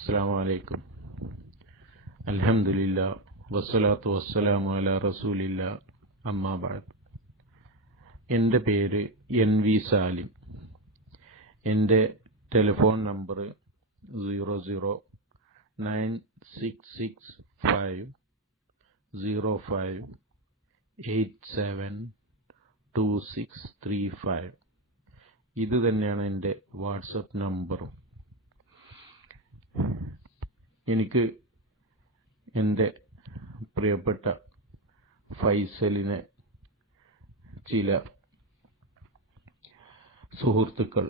അസ്സലാമു അലൈക്കും. അൽഹംദുലില്ലാ വസ്സലാത്തു വസ്സലാമു അലാ റസൂലില്ലാ അമ്മാ ബഅദ്. എൻ്റെ പേര് NV സാലിം. എൻ്റെ ടെലിഫോൺ നമ്പർ 00966505872635. ഇത് തന്നെയാണ് എൻ്റെ വാട്സപ്പ് നമ്പറും. എനിക്ക് എൻ്റെ പ്രിയപ്പെട്ട ഫൈസലിനെ ചില സുഹൃത്തുക്കൾ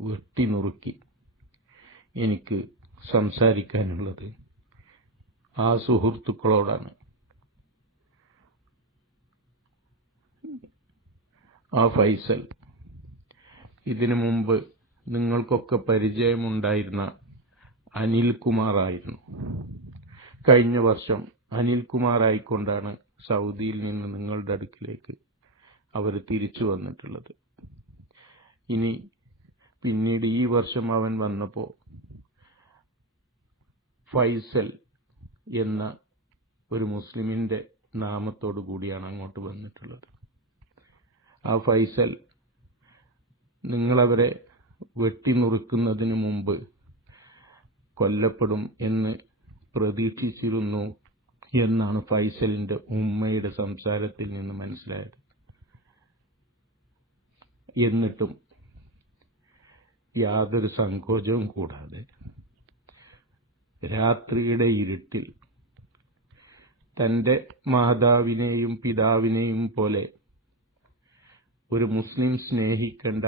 വെട്ടിനുറുക്കി എനിക്ക് സംസാരിക്കാനുള്ളത് ആ സുഹൃത്തുക്കളോടാണ്. ആ ഫൈസൽ ഇതിനു മുമ്പ് നിങ്ങൾക്കൊക്കെ പരിചയമുണ്ടായിരുന്ന അനിൽകുമാർ ആയിരുന്നു. കഴിഞ്ഞ വർഷം അനിൽകുമാർ ആയിക്കൊണ്ടാണ് സൗദിയിൽ നിന്ന് നിങ്ങളുടെ അടുക്കിലേക്ക് അവർ തിരിച്ചു വന്നിട്ടുള്ളത്. പിന്നീട് ഈ വർഷം അവൻ വന്നപ്പോൾ ഫൈസൽ എന്ന ഒരു മുസ്ലിമിന്റെ നാമത്തോടു കൂടിയാണ് അങ്ങോട്ട് വന്നിട്ടുള്ളത്. ആ ഫൈസൽ നിങ്ങളവരെ വെട്ടിനുറുക്കുന്നതിന് മുമ്പ് കൊല്ലപ്പെടും എന്ന് പ്രതീക്ഷിച്ചിരുന്നു എന്നാണ് ഫൈസലിന്റെ ഉമ്മയുടെ സംസാരത്തിൽ നിന്ന് മനസ്സിലായത്. എന്നിട്ടും യാതൊരു സങ്കോചവും കൂടാതെ രാത്രിയുടെ ഇരുട്ടിൽ തന്റെ മാതാവിനെയും പിതാവിനെയും പോലെ ഒരു മുസ്ലിം സ്നേഹിക്കേണ്ട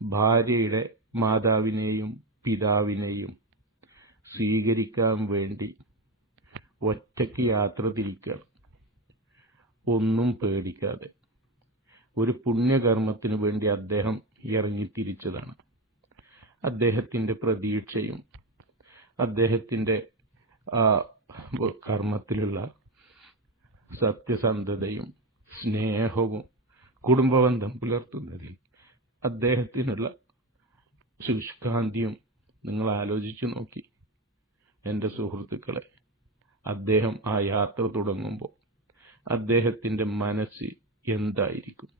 ഭാര്യയുടെ മാതാവിനെയും പിതാവിനെയും സ്വീകരിക്കാൻ വേണ്ടി ഒറ്റയ്ക്ക് യാത്ര തിരിക്കുക, ഒന്നും പേടിക്കാതെ. ഒരു പുണ്യകർമ്മത്തിനു വേണ്ടി അദ്ദേഹം ഇറങ്ങിത്തിരിച്ചതാണ്. അദ്ദേഹത്തിന്റെ പ്രതീക്ഷയും അദ്ദേഹത്തിന്റെ ആ കർമ്മത്തിലുള്ള സത്യസന്ധതയും സ്നേഹവും കുടുംബബന്ധം പുലർത്തുന്നതിൽ അദ്ദേഹത്തിനുള്ള ശുഷ്കാന്തിയും നിങ്ങൾ ആലോചിച്ചു നോക്കി എന്റെ സുഹൃത്തുക്കളെ. അദ്ദേഹം ആ യാത്ര തുടങ്ങുമ്പോൾ അദ്ദേഹത്തിന്റെ മനസ്സ് എന്തായിരിക്കും?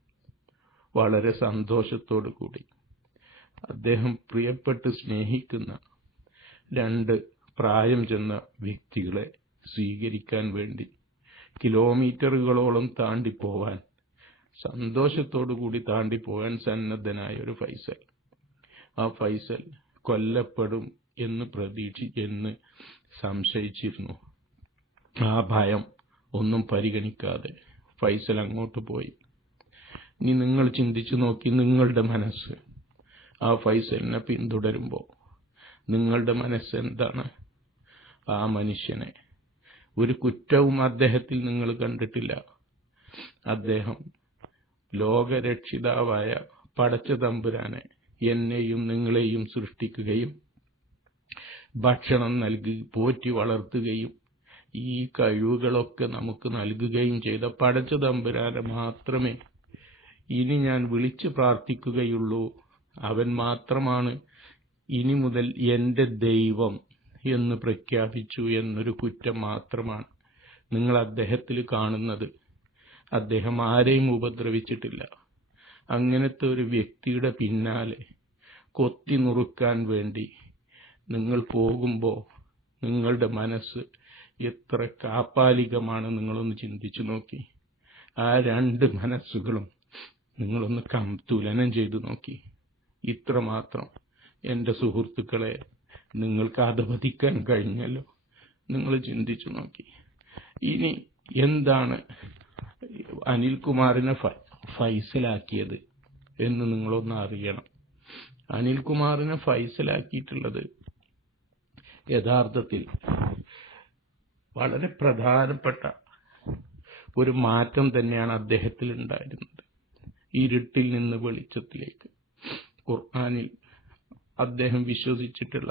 വളരെ സന്തോഷത്തോടു കൂടി അദ്ദേഹം പ്രിയപ്പെട്ട് സ്നേഹിക്കുന്ന രണ്ട് പ്രായം ചെന്ന വ്യക്തികളെ സ്വീകരിക്കാൻ വേണ്ടി കിലോമീറ്ററുകളോളം താണ്ടിപ്പോവാൻ, സന്തോഷത്തോടു കൂടി താണ്ടിപ്പോവാൻ സന്നദ്ധനായ ഒരു ഫൈസൽ. ആ ഫൈസൽ കൊല്ലപ്പെടും എന്ന് സംശയിച്ചിരുന്നു. ആ ഭയം ഒന്നും പരിഗണിക്കാതെ ഫൈസൽ അങ്ങോട്ട് പോയി. ഇനി നിങ്ങൾ ചിന്തിച്ചു നോക്കി, നിങ്ങളുടെ മനസ്സ് ആ ഫൈസലിനെ പിന്തുടരുമ്പോൾ നിങ്ങളുടെ മനസ്സ് എന്താണ്? ആ മനുഷ്യനെ ഒരു കുറ്റവും അദ്ദേഹത്തിൽ നിങ്ങൾ കണ്ടിട്ടില്ല. അദ്ദേഹം ലോകരക്ഷിതാവായ പടച്ച തമ്പുരാനെ, എന്നെയും നിങ്ങളെയും സൃഷ്ടിക്കുകയും ഭക്ഷണം നൽകി പോറ്റി വളർത്തുകയും ഈ കഴിവുകളൊക്കെ നമുക്ക് നൽകുകയും ചെയ്ത പടച്ച തമ്പുരാനെ മാത്രമേ ഇനി ഞാൻ വിളിച്ചു പ്രാർത്ഥിക്കുകയുള്ളൂ. അവൻ മാത്രമാണ് ഇനി മുതൽ എന്റെ ദൈവം എന്ന് പ്രഖ്യാപിച്ചു എന്നൊരു കുറ്റം മാത്രമാണ് നിങ്ങൾ അദ്ദേഹത്തിൽ കാണുന്നത്. അദ്ദേഹം ആരെയും ഉപദ്രവിച്ചിട്ടില്ല. അങ്ങനത്തെ ഒരു വ്യക്തിയുടെ പിന്നാലെ കൊത്തി നുറുക്കാൻ വേണ്ടി നിങ്ങൾ പോകുമ്പോൾ നിങ്ങളുടെ മനസ്സ് എത്ര കാപ്പാലികമാണ് നിങ്ങളൊന്ന് ചിന്തിച്ചു നോക്കി. ആ രണ്ട് മനസ്സുകളും നിങ്ങളൊന്ന് തുലനം ചെയ്തു നോക്കി. ഇത്രമാത്രം എന്റെ സുഹൃത്തുക്കളെ നിങ്ങൾക്ക് അധപതിക്കാൻ കഴിഞ്ഞല്ലോ. നിങ്ങൾ ചിന്തിച്ചു നോക്കി. ഇനി എന്താണ് അനിൽകുമാറിനെ ഫൈസലാക്കിയത് എന്ന് നിങ്ങളൊന്ന് അറിയണം. അനിൽകുമാറിനെ ഫൈസലാക്കിയിട്ടുള്ളത് യഥാർത്ഥത്തിൽ വളരെ പ്രധാനപ്പെട്ട ഒരു മാറ്റം തന്നെയാണ് അദ്ദേഹത്തിൽ ഉണ്ടായിരുന്നത്. ഇരുട്ടിൽ നിന്ന് വെളിച്ചത്തിലേക്ക്. ഖുർആനിൽ അദ്ദേഹം വിശ്വസിച്ചിട്ടുള്ള,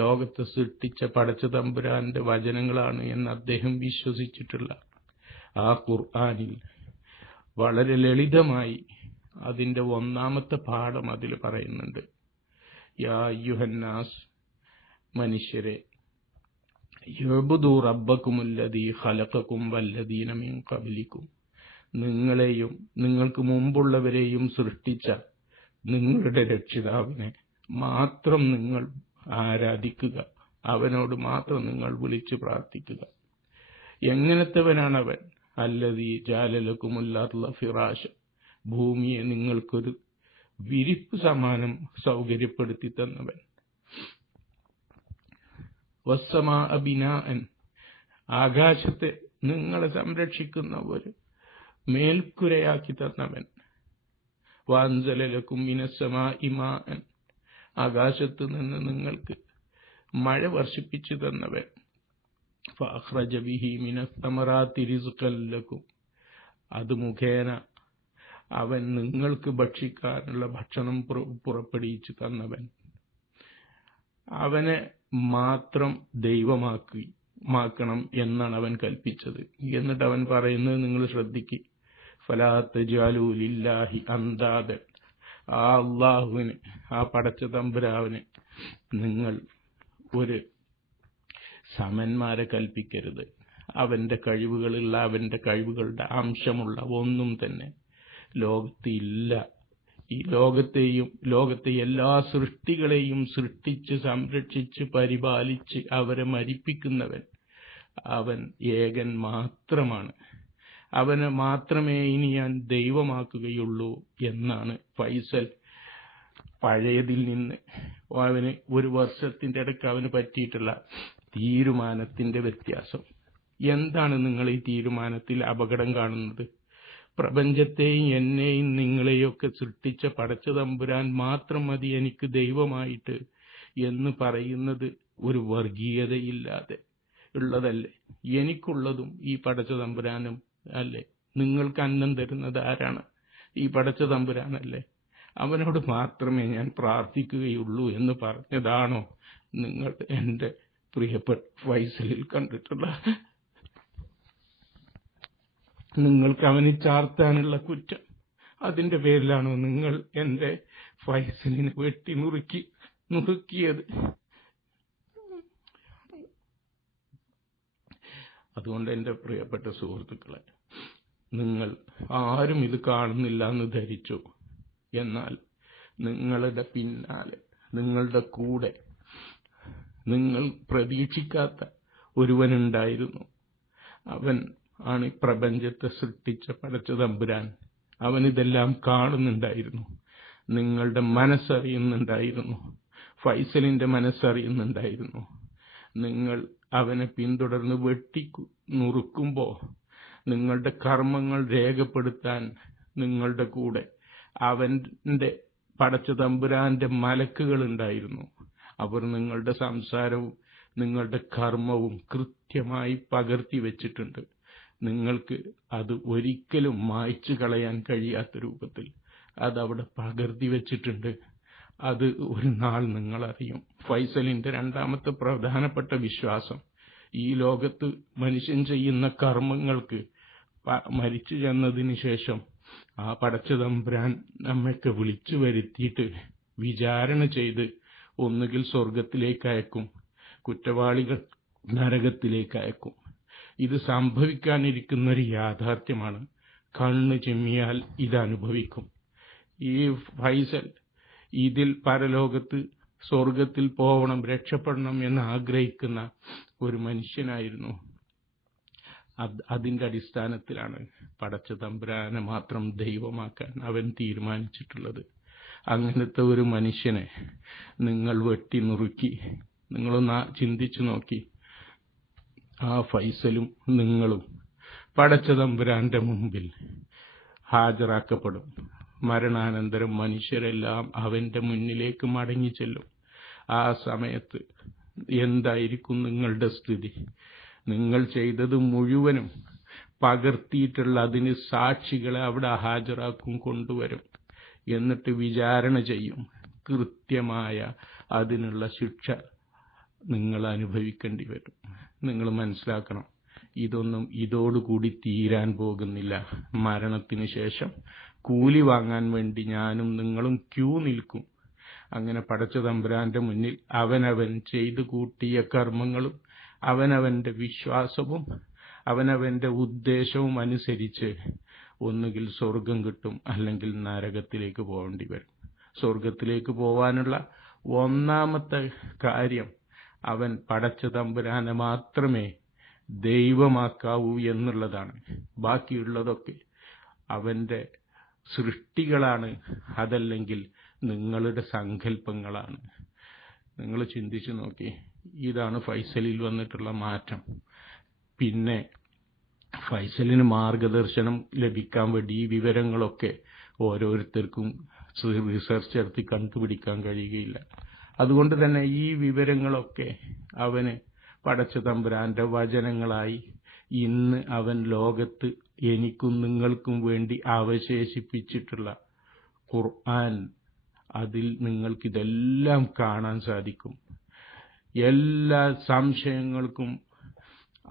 ലോകത്തെ സൃഷ്ടിച്ച പടച്ച തമ്പുരാന്റെ വചനങ്ങളാണ് എന്ന് അദ്ദേഹം വിശ്വസിച്ചിട്ടുള്ള ആ ഖുർആനിൽ വളരെ ലളിതമായി അതിന്റെ ഒന്നാമത്തെ പാഠം അതിൽ പറയുന്നുണ്ട്. യാ അയ്യുഹന്നാസ് മനുഷ്യരെ, യഅ്ബുദൂ റബ്ബക്കുമുല്ലദീ ഖലഖക്കും വല്ലദീന മിൻ ഖബ്ലിക്കും, നിങ്ങളെയും നിങ്ങൾക്ക് മുമ്പുള്ളവരെയും സൃഷ്ടിച്ച നിങ്ങളുടെ രക്ഷിതാവിനെ മാത്രം നിങ്ങൾ ആരാധിക്കുക, അവനോട് മാത്രം നിങ്ങൾ വിളിച്ചു പ്രാർത്ഥിക്കുക. എങ്ങനത്തവനാണവൻ? അല്ലദീ ജഅലലകുമുൽ അർള ഫിറാശ, ഭൂമിയെ നിങ്ങൾക്കൊരു വിരിപ്പ് സമാനം സൗകര്യപ്പെടുത്തി തന്നവൻ. വസ്സമാഅ ബിനാഅൻ, ആകാശത്തെ നിങ്ങളെ സംരക്ഷിക്കുന്ന ഒരു മേൽക്കുരയാക്കി തന്നവൻ. വഅൻസല ലകും മിനസ്സമാഇ മാഅൻ, ആകാശത്ത് നിന്ന് നിങ്ങൾക്ക് മഴ വർഷിപ്പിച്ചു തന്നവൻ. ഫഅഖ്റജ ബിഹി മിനസ്സമറാത്തി റിസ്ഖൻ ലകും, അത് മുഖേന അവൻ നിങ്ങൾക്ക് ഭക്ഷിക്കാനുള്ള ഭക്ഷണം പുറപ്പെടുവിച്ചു തന്നവൻ. അവനെ മാത്രം ദൈവമാക്കണം എന്നാണ് അവൻ കൽപ്പിച്ചത്. എന്നിട്ട് അവൻ പറയുന്നത് നിങ്ങൾ ശ്രദ്ധിക്കുക, ഫലാ തജ്അലൂ ലില്ലാഹി അൻദാദൻ, ആ അല്ലാഹുവിന്, ആ പടച്ച തമ്പുരാവിന് നിങ്ങൾ ഒരു സമന്മാരെ കൽപ്പിക്കരുത്. അവന്റെ കഴിവുകളുള്ള, അവന്റെ കഴിവുകളുടെ അംശമുള്ള ഒന്നും തന്നെ ലോകത്ത് ഇല്ല. ഈ ലോകത്തെ എല്ലാ സൃഷ്ടികളെയും സൃഷ്ടിച്ച് സംരക്ഷിച്ച് പരിപാലിച്ച് അവരെ മരിപ്പിക്കുന്നവൻ അവൻ ഏകൻ മാത്രമാണ്. അവനെ മാത്രമേ ഇനി ഞാൻ ദൈവമാക്കുകയുള്ളൂ എന്നാണ് ഫൈസൽ പഴയതിൽ നിന്ന് അവന് ഒരു വർഷത്തിന്റെ ഇടയ്ക്ക് അവന് പറ്റിയിട്ടുള്ള തീരുമാനത്തിന്റെ വ്യത്യാസം. എന്താണ് നിങ്ങൾ ഈ തീരുമാനത്തിൽ അപകടം കാണുന്നത്? പ്രപഞ്ചത്തെയും എന്നെയും നിങ്ങളെയൊക്കെ സൃഷ്ടിച്ച പടച്ച തമ്പുരാൻ മാത്രം മതി എനിക്ക് ദൈവമായിട്ട് എന്ന് പറയുന്നത് ഒരു വർഗീയതയില്ലാതെ ഉള്ളതല്ലേ? എനിക്കുള്ളതും ഈ പടച്ച തമ്പുരാനും അല്ലേ? നിങ്ങൾക്ക് അന്നം തരുന്നത് ആരാണ്? ഈ പടച്ച തമ്പുരാനല്ലേ? അവനോട് മാത്രമേ ഞാൻ പ്രാർത്ഥിക്കുകയുള്ളൂ എന്ന് പറഞ്ഞതാണോ നിങ്ങൾ എൻ്റെ പ്രിയപ്പെട്ട ഫൈസലിൽ കണ്ടിട്ടുള്ള? നിങ്ങൾക്ക് അവന് ചാർത്താനുള്ള കുറ്റം, അതിന്റെ പേരിലാണോ നിങ്ങൾ എൻ്റെ ഫൈസലിനെ വെട്ടി നുറുക്കിയത്? അതുകൊണ്ട് എൻ്റെ പ്രിയപ്പെട്ട സുഹൃത്തുക്കളെ, നിങ്ങൾ ആരും ഇത് കാണുന്നില്ല എന്ന് ധരിച്ചു. എന്നാൽ നിങ്ങളുടെ പിന്നാലെ, നിങ്ങളുടെ കൂടെ നിങ്ങൾ പ്രതീക്ഷിക്കാത്ത ഒരുവനുണ്ടായിരുന്നു. അവൻ ആണ് ഈ പ്രപഞ്ചത്തെ സൃഷ്ടിച്ച പടച്ച തമ്പുരാൻ. അവനിതെല്ലാം കാണുന്നുണ്ടായിരുന്നു, നിങ്ങളുടെ മനസ്സറിയുന്നുണ്ടായിരുന്നു, ഫൈസലിന്റെ മനസ്സറിയുന്നുണ്ടായിരുന്നു. നിങ്ങൾ അവനെ പിന്തുടർന്ന് നുറുക്കുമ്പോൾ നിങ്ങളുടെ കർമ്മങ്ങൾ രേഖപ്പെടുത്താൻ നിങ്ങളുടെ കൂടെ അവന്റെ പടച്ച തമ്പുരാന്റെ മലക്കുകൾ ഉണ്ടായിരുന്നു. അവർ നിങ്ങളുടെ സംസാരവും നിങ്ങളുടെ കർമ്മവും കൃത്യമായി പകർത്തി വെച്ചിട്ടുണ്ട്. നിങ്ങൾക്ക് അത് ഒരിക്കലും മായ്ച്ചു കളയാൻ കഴിയാത്ത രൂപത്തിൽ അതവിടെ പകർത്തി വെച്ചിട്ടുണ്ട്. അത് ഒരു നാൾ നിങ്ങളറിയും. ഫൈസലിന്റെ രണ്ടാമത്തെ പ്രധാനപ്പെട്ട വിശ്വാസം, ഈ ലോകത്ത് മനുഷ്യൻ ചെയ്യുന്ന കർമ്മങ്ങൾക്ക് മരിച്ചു ചെന്നതിന് ശേഷം ആ പടച്ച തമ്പുരാൻ നമ്മയൊക്കെ വിളിച്ചു വരുത്തിയിട്ട് വിചാരണ ചെയ്ത് ഒന്നുകിൽ സ്വർഗത്തിലേക്ക് അയക്കും, കുറ്റവാളികൾ നരകത്തിലേക്ക് അയക്കും. ഇത് സംഭവിക്കാനിരിക്കുന്ന ഒരു യാഥാർത്ഥ്യമാണ്. കണ്ണ് ചിമ്മിയാൽ ഇത് അനുഭവിക്കും. ഈ ഫൈസൽ ഇതിൽ പരലോകത്ത് സ്വർഗത്തിൽ പോകണം, രക്ഷപ്പെടണം എന്ന് ആഗ്രഹിക്കുന്ന ഒരു മനുഷ്യനായിരുന്നു. അതിന്റെ അടിസ്ഥാനത്തിലാണ് പടച്ച തമ്പുരാനെ മാത്രം ദൈവമാക്കാൻ അവൻ തീരുമാനിച്ചിട്ടുള്ളത്. അങ്ങനത്തെ ഒരു മനുഷ്യനെ നിങ്ങൾ വെട്ടി നുറുക്കി. നിങ്ങളൊന്ന് ചിന്തിച്ചു നോക്കി, ആ ഫൈസലും നിങ്ങളും പടച്ച തമ്പുരാന്റെ മുമ്പിൽ ഹാജരാക്കപ്പെടും. മരണാനന്തരം മനുഷ്യരെല്ലാം അവന്റെ മുന്നിലേക്ക് മടങ്ങി ചെല്ലും. ആ സമയത്ത് എന്തായിരിക്കും നിങ്ങളുടെ സ്ഥിതി? നിങ്ങൾ ചെയ്തത് മുഴുവനും പകർത്തിയിട്ടുള്ള അതിന് സാക്ഷികളെ അവിടെ ഹാജരാക്കും, കൊണ്ടുവരും. എന്നിട്ട് വിചാരണ ചെയ്യും. കൃത്യമായ അതിനുള്ള ശിക്ഷ നിങ്ങൾ അനുഭവിക്കേണ്ടി വരും. നിങ്ങൾ മനസ്സിലാക്കണം, ഇതൊന്നും ഇതോടുകൂടി തീരാൻ പോകുന്നില്ല. മരണത്തിന് ശേഷം കൂലി വാങ്ങാൻ വേണ്ടി ഞാനും നിങ്ങളും ക്യൂ നിൽക്കും. അങ്ങനെ പടച്ച തമ്പുരാന്റെ മുന്നിൽ അവനവൻ ചെയ്തു കൂട്ടിയ കർമ്മങ്ങളും അവനവന്റെ വിശ്വാസവും അവനവന്റെ ഉദ്ദേശവും അനുസരിച്ച് ഒന്നുകിൽ സ്വർഗം കിട്ടും, അല്ലെങ്കിൽ നരകത്തിലേക്ക് പോകേണ്ടി വരും. സ്വർഗത്തിലേക്ക് പോവാനുള്ള ഒന്നാമത്തെ കാര്യം അവൻ പടച്ച തമ്പുരാനെ മാത്രമേ ദൈവമാക്കാവൂ എന്നുള്ളതാണ്. ബാക്കിയുള്ളതൊക്കെ അവന്റെ സൃഷ്ടികളാണ്, അതല്ലെങ്കിൽ നിങ്ങളുടെ സങ്കല്പങ്ങളാണ്. നിങ്ങൾ ചിന്തിച്ചു നോക്കി, ഇതാണ് ഫൈസലിൽ വന്നിട്ടുള്ള മാറ്റം. പിന്നെ ഫൈസലിന് മാർഗദർശനം ലഭിക്കാൻ വേണ്ടി ഈ വിവരങ്ങളൊക്കെ ഓരോരുത്തർക്കും റിസർച്ച് നടത്തി കണ്ടുപിടിക്കാൻ കഴിയുകയില്ല. അതുകൊണ്ട് തന്നെ ഈ വിവരങ്ങളൊക്കെ അവന് പടച്ച തമ്പുരാന്റെ വചനങ്ങളായി ഇന്ന് അവൻ ലോകത്ത് എനിക്കും നിങ്ങൾക്കും വേണ്ടി അവശേഷിപ്പിച്ചിട്ടുള്ള ഖുർആൻ, അതിൽ നിങ്ങൾക്കിതെല്ലാം കാണാൻ സാധിക്കും. എല്ലാ സംശയങ്ങൾക്കും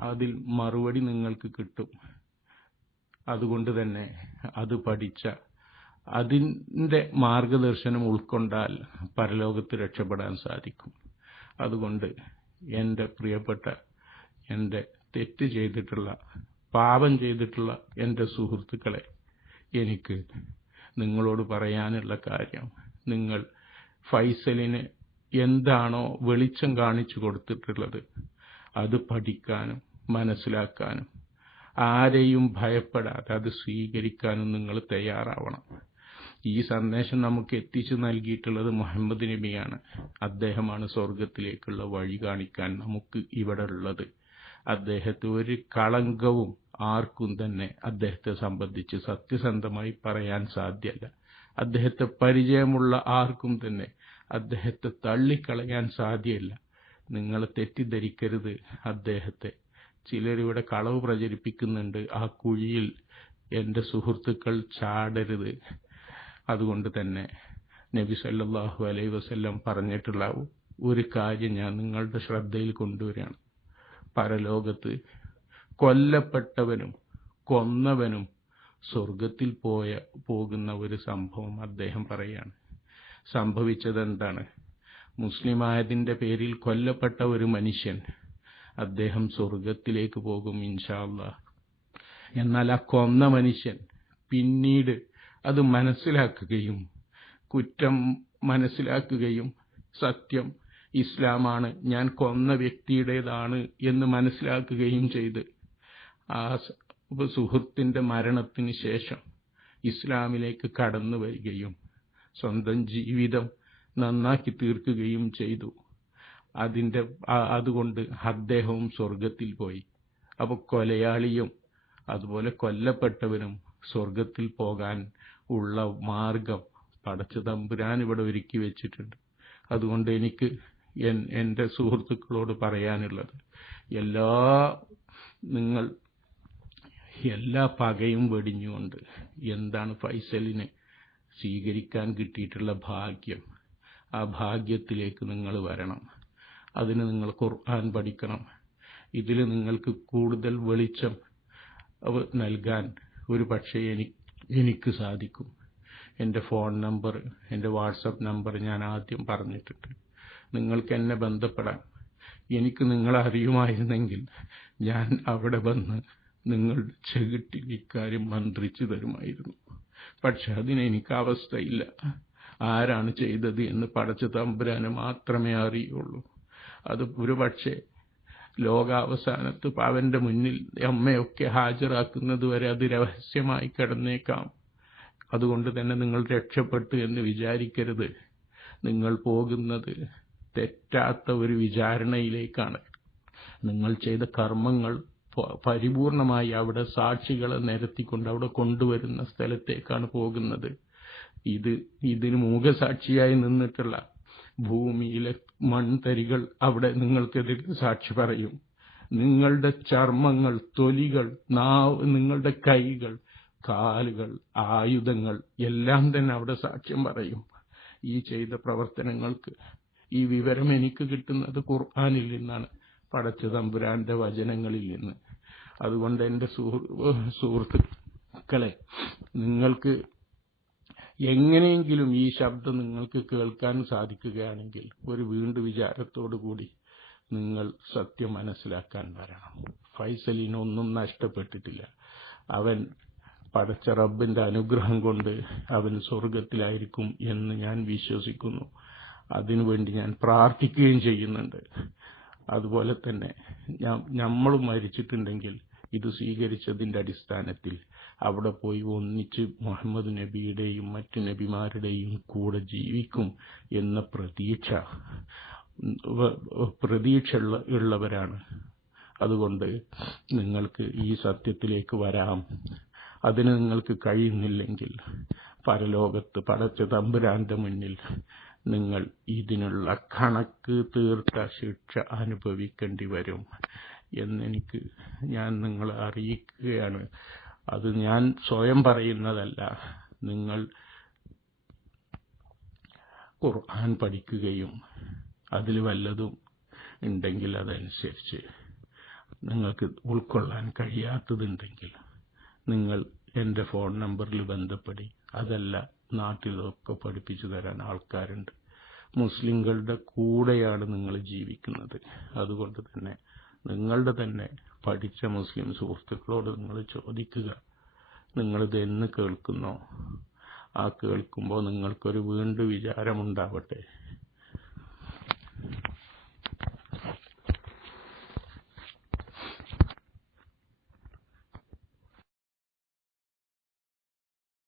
അതിൽ മറുപടി നിങ്ങൾക്ക് കിട്ടും. അതുകൊണ്ട് തന്നെ അത് പഠിച്ച അതിൻ്റെ മാർഗദർശനം ഉൾക്കൊണ്ടാൽ പരലോകത്ത് രക്ഷപ്പെടാൻ സാധിക്കും. അതുകൊണ്ട് എൻ്റെ പ്രിയപ്പെട്ട, എൻ്റെ തെറ്റ് ചെയ്തിട്ടുള്ള, പാപം ചെയ്തിട്ടുള്ള എൻ്റെ സുഹൃത്തുക്കളെ, എനിക്ക് നിങ്ങളോട് പറയാനുള്ള കാര്യം, നിങ്ങൾ ഫൈസലിന് എന്താണോ വെളിച്ചം കാണിച്ചു കൊടുത്തിട്ടുള്ളത് അത് പഠിക്കാനും മനസ്സിലാക്കാനും ആരെയും ഭയപ്പെടാതെ അത് സ്വീകരിക്കാനും നിങ്ങൾ തയ്യാറാവണം. ഈ സന്ദേശം നമുക്ക് എത്തിച്ചു നൽകിയിട്ടുള്ളത് മുഹമ്മദ് നബിയാണ്. അദ്ദേഹമാണ് സ്വർഗത്തിലേക്കുള്ള വഴി കാണിക്കാൻ നമുക്ക് ഇവിടെ ഉള്ളത്. അദ്ദേഹത്തെ ഒരു കളങ്കവും ആർക്കും തന്നെ അദ്ദേഹത്തെ സംബന്ധിച്ച് സത്യസന്ധമായി പറയാൻ സാധ്യമല്ല. അദ്ദേഹത്തെ പരിചയമുള്ള ആർക്കും തന്നെ അദ്ദേഹത്തെ തള്ളിക്കളയാൻ സാധ്യമല്ല. നിങ്ങൾ തെറ്റിദ്ധരിക്കരുത് അദ്ദേഹത്തെ. ചിലരിവിടെ കളവ് പ്രചരിപ്പിക്കുന്നുണ്ട്. ആ കുഴിയിൽ എൻ്റെ സുഹൃത്തുക്കൾ ചാടരുത്. അതുകൊണ്ട് തന്നെ നബി സല്ലല്ലാഹു അലൈഹി വസല്ലം പറഞ്ഞിട്ടുള്ള ഒരു കാര്യം ഞാൻ നിങ്ങളുടെ ശ്രദ്ധയിൽ കൊണ്ടുവരികയാണ്. പരലോകത്ത് കൊല്ലപ്പെട്ടവനും കൊന്നവനും സ്വർഗത്തിൽ പോകുന്ന ഒരു സംഭവം അദ്ദേഹം പറയുകയാണ്. സംഭവിച്ചതെന്താണ്? മുസ്ലിമായതിൻ്റെ പേരിൽ കൊല്ലപ്പെട്ട ഒരു മനുഷ്യൻ, അദ്ദേഹം സ്വർഗത്തിലേക്ക് പോകും ഇൻഷാ അല്ലാഹ്. എന്നാൽ ആ കൊന്ന മനുഷ്യൻ പിന്നീട് അത് മനസ്സിലാക്കുകയും കുറ്റം മനസ്സിലാക്കുകയും സത്യം ഇസ്ലാമാണ്, ഞാൻ കൊന്ന വ്യക്തിയുടേതാണ് എന്ന് മനസ്സിലാക്കുകയും ചെയ്ത് ആ സുഹൃത്തിന്റെ മരണത്തിന് ശേഷം ഇസ്ലാമിലേക്ക് കടന്നു വരികയും സ്വന്തം ജീവിതം നന്നാക്കി തീർക്കുകയും ചെയ്തു. അതുകൊണ്ട് അദ്ദേഹവും സ്വർഗത്തിൽ പോയി. അപ്പോൾ കൊലയാളിയും അതുപോലെ കൊല്ലപ്പെട്ടവനും സ്വർഗത്തിൽ പോകാൻ ഉള്ള മാർഗം പടച്ച തമ്പുരാൻ ഇവിടെ ഒരുക്കി വെച്ചിട്ടുണ്ട്. അതുകൊണ്ട് എനിക്ക് എൻ്റെ സുഹൃത്തുക്കളോട് പറയാനുള്ളത്, എല്ലാ പകയും വെടിഞ്ഞുകൊണ്ട് എന്താണ് ഫൈസലിനെ സ്വീകരിക്കാൻ കിട്ടിയിട്ടുള്ള ഭാഗ്യം, ആ ഭാഗ്യത്തിലേക്ക് നിങ്ങൾ വരണം. അതിന് നിങ്ങൾ ഖുർആൻ പഠിക്കണം. ഇതിൽ നിങ്ങൾക്ക് കൂടുതൽ വെളിച്ചം നൽകാൻ ഒരു പക്ഷേ എനിക്ക് സാധിക്കും. എൻ്റെ ഫോൺ നമ്പർ, എൻ്റെ വാട്സപ്പ് നമ്പർ ഞാൻ ആദ്യം പറഞ്ഞിട്ടുണ്ട്. നിങ്ങൾക്ക് എന്നെ ബന്ധപ്പെടാം. എനിക്ക് നിങ്ങളെ അറിയുമായിരുന്നെങ്കിൽ ഞാൻ അവിടെ വന്ന് നിങ്ങളുടെ ചെകിട്ടിൽ ഇക്കാര്യം മന്ത്രിച്ചു തരുമായിരുന്നു. പക്ഷെ അതിനെനിക്ക് അവസ്ഥയില്ല. ആരാണ് ചെയ്തത് എന്ന് പടച്ച തമ്പുരാന് മാത്രമേ അറിയുള്ളൂ. അത് ഒരു പക്ഷേ ലോകാവസാനത്ത് അവന്റെ മുന്നിൽ അമ്മയൊക്കെ ഹാജരാക്കുന്നത് വരെ അത് രഹസ്യമായി കിടന്നേക്കാം. അതുകൊണ്ട് തന്നെ നിങ്ങൾ രക്ഷപ്പെട്ടു എന്ന് വിചാരിക്കരുത്. നിങ്ങൾ പോകുന്നത് തെറ്റാത്ത ഒരു വിചാരണയിലേക്കാണ്. നിങ്ങൾ ചെയ്ത കർമ്മങ്ങൾ പരിപൂർണമായി അവിടെ സാക്ഷികളെ നിരത്തിക്കൊണ്ട് അവിടെ കൊണ്ടുവരുന്ന സ്ഥലത്തേക്കാണ് പോകുന്നത്. ഇതിന് മൂകസാക്ഷിയായി നിന്നിട്ടുള്ള ഭൂമിയിലെ മൺതരികൾ അവിടെ നിങ്ങൾക്കെതിരെ സാക്ഷി പറയും. നിങ്ങളുടെ ചർമ്മങ്ങൾ, തൊലികൾ, നാവ്, നിങ്ങളുടെ കൈകൾ, കാലുകൾ, ആയുധങ്ങൾ എല്ലാം തന്നെ അവിടെ സാക്ഷ്യം പറയും ഈ ചെയ്ത പ്രവർത്തനങ്ങൾക്ക്. ഈ വിവരം എനിക്ക് കിട്ടുന്നത് ഖുർആനിൽ നിന്നാണ്, പടച്ച തമ്പുരാന്റെ വചനങ്ങളിൽ നിന്ന്. അതുകൊണ്ട് എൻ്റെ സുഹൃത്തുക്കളെ, നിങ്ങൾക്ക് എങ്ങനെയെങ്കിലും ഈ ശബ്ദം നിങ്ങൾക്ക് കേൾക്കാൻ സാധിക്കുകയാണെങ്കിൽ ഒരു വീണ്ടും വിചാരത്തോടു കൂടി നിങ്ങൾ സത്യം മനസ്സിലാക്കാൻ വരണം. ഫൈസലിനൊന്നും നഷ്ടപ്പെട്ടിട്ടില്ല. അവൻ പടച്ച റബ്ബിന്റെ അനുഗ്രഹം കൊണ്ട് അവൻ സ്വർഗത്തിലായിരിക്കും എന്ന് ഞാൻ വിശ്വസിക്കുന്നു. അതിനുവേണ്ടി ഞാൻ പ്രാർത്ഥിക്കുകയും ചെയ്യുന്നുണ്ട്. അതുപോലെ തന്നെ നമ്മൾ മരിച്ചിട്ടുണ്ടെങ്കിൽ ഇത് സ്വീകരിച്ചതിന്റെ അടിസ്ഥാനത്തിൽ അവിടെ പോയി ഒന്നിച്ച് മുഹമ്മദ് നബിയുടെയും മറ്റു നബിമാരുടെയും കൂടെ ജീവിക്കും എന്ന പ്രതീക്ഷ ഉള്ളവരാണ്. അതുകൊണ്ട് നിങ്ങൾക്ക് ഈ സത്യത്തിലേക്ക് വരാം. അതിന് നിങ്ങൾക്ക് കഴിയുന്നില്ലെങ്കിൽ പരലോകത്ത് പടച്ച തമ്പുരാന്റെ മുന്നിൽ നിങ്ങൾ ഇതിനുള്ള കണക്ക് തീർത്ത ശിക്ഷ അനുഭവിക്കേണ്ടി വരും എന്നെനിക്ക് ഞാൻ നിങ്ങളെ അറിയിക്കുകയാണ്. അത് ഞാൻ സ്വയം പറയുന്നതല്ല. നിങ്ങൾ ഖുർആൻ പഠിക്കുകയും അതിൽ വല്ലതും ഉണ്ടെങ്കിൽ അതനുസരിച്ച് നിങ്ങൾക്ക് ഉൾക്കൊള്ളാൻ കഴിയാത്തതുണ്ടെങ്കിൽ നിങ്ങൾ എൻ്റെ ഫോൺ നമ്പറിൽ ബന്ധപ്പെടി. അതല്ല, നാട്ടിലൊക്കെ പഠിപ്പിച്ചു തരാൻ ആൾക്കാരുണ്ട്. മുസ്ലിങ്ങളുടെ കൂടെയാണ് നിങ്ങൾ ജീവിക്കുന്നത്. അതുകൊണ്ട് തന്നെ നിങ്ങളുടെ തന്നെ പഠിച്ച മുസ്ലിം സുഹൃത്തുക്കളോട് നിങ്ങൾ ചോദിക്കുക, നിങ്ങളിത് എന്ന് കേൾക്കുന്നോ? ആ കേൾക്കുമ്പോൾ നിങ്ങൾക്കൊരു വീണ്ടും വിചാരമുണ്ടാവട്ടെ.